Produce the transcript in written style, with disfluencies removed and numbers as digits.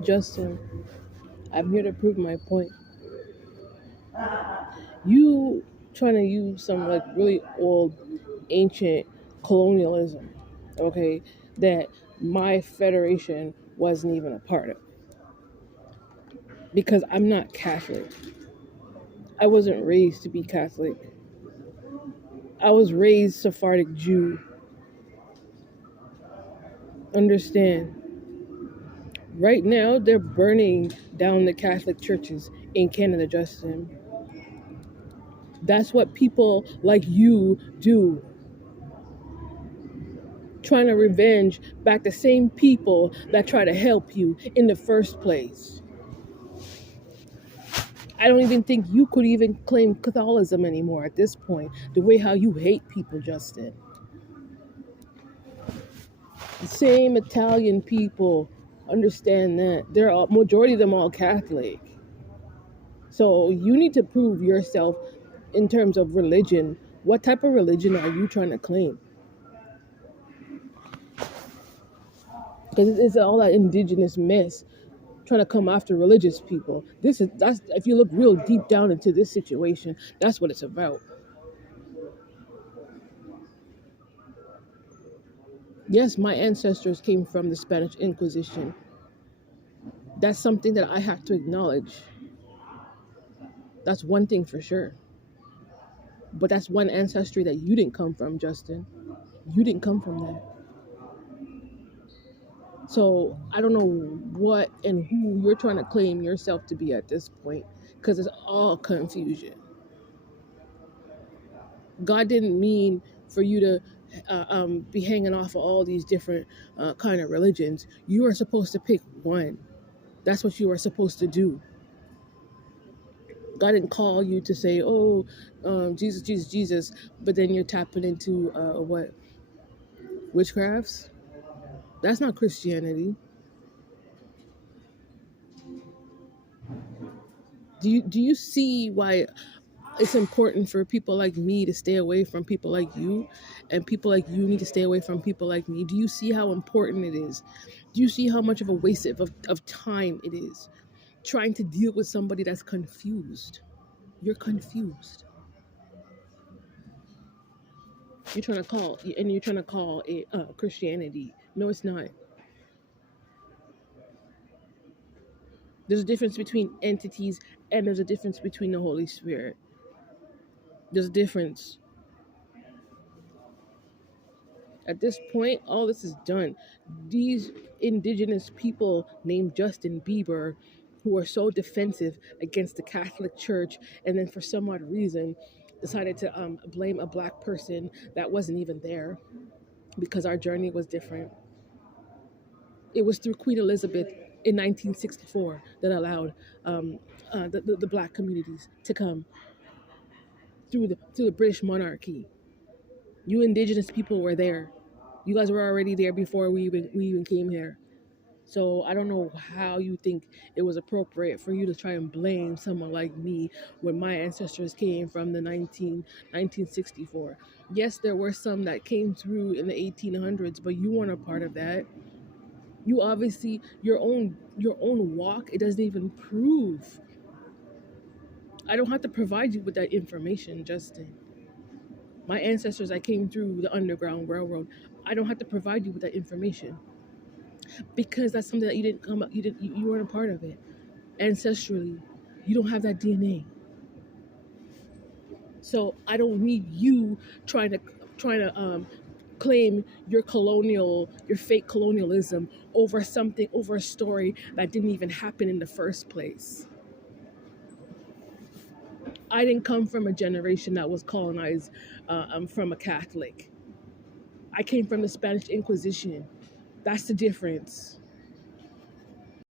Justin, I'm here to prove my point. You trying to use some like really old, ancient colonialism, okay, that my federation wasn't even a part of. Because I'm not Catholic. I wasn't raised to be Catholic. I was raised Sephardic Jew. Understand? Right now, they're burning down the Catholic churches in Canada, Justin. That's what people like you do. Trying to revenge back the same people that try to help you in the first place. I don't even think you could even claim Catholicism anymore at this point. The way how you hate people, Justin. The same Italian people understand that. They're all, majority of them all Catholic. So you need to prove yourself in terms of religion. What type of religion are you trying to claim? Because it's all that indigenous mess trying to come after religious people. That's if you look real deep down into this situation, that's what it's about. Yes, my ancestors came from the Spanish Inquisition. That's something that I have to acknowledge. That's one thing for sure. But that's one ancestry that you didn't come from, Justin. You didn't come from that. So I don't know what and who you're trying to claim yourself to be at this point, because it's all confusion. God didn't mean for you to be hanging off of all these different kind of religions. You are supposed to pick one. That's what you are supposed to do. God didn't call you to say, "Oh, Jesus, Jesus, Jesus," but then you're tapping into what witchcrafts. That's not Christianity. Do you see why it's important for people like me to stay away from people like you, and people like you need to stay away from people like me? Do you see how important it is? Do you see how much of a waste of time it is trying to deal with somebody that's confused? You're confused. You're trying to call it Christianity. No, it's not. There's a difference between entities, and there's a difference between the Holy Spirit. There's a difference. At this point, all this is done. These indigenous people named Justin Bieber, who are so defensive against the Catholic Church, and then for some odd reason decided to blame a black person that wasn't even there because our journey was different. It was through Queen Elizabeth in 1964 that allowed the black communities to come through the British monarchy. You indigenous people were there. You guys were already there before we even came here. So I don't know how you think it was appropriate for you to try and blame someone like me when my ancestors came from the 1964. Yes, there were some that came through in the 1800s, but you weren't a part of that. You obviously your own walk, it doesn't even prove. I don't have to provide you with that information, Justin. My ancestors that came through the Underground Railroad, I don't have to provide you with that information because that's something that you didn't come up, you weren't a part of it. Ancestrally, you don't have that DNA. So I don't need you trying to claim your fake colonialism over a story that didn't even happen in the first place. I didn't come from a generation that was colonized from a Catholic. I came from the Spanish Inquisition. That's the difference.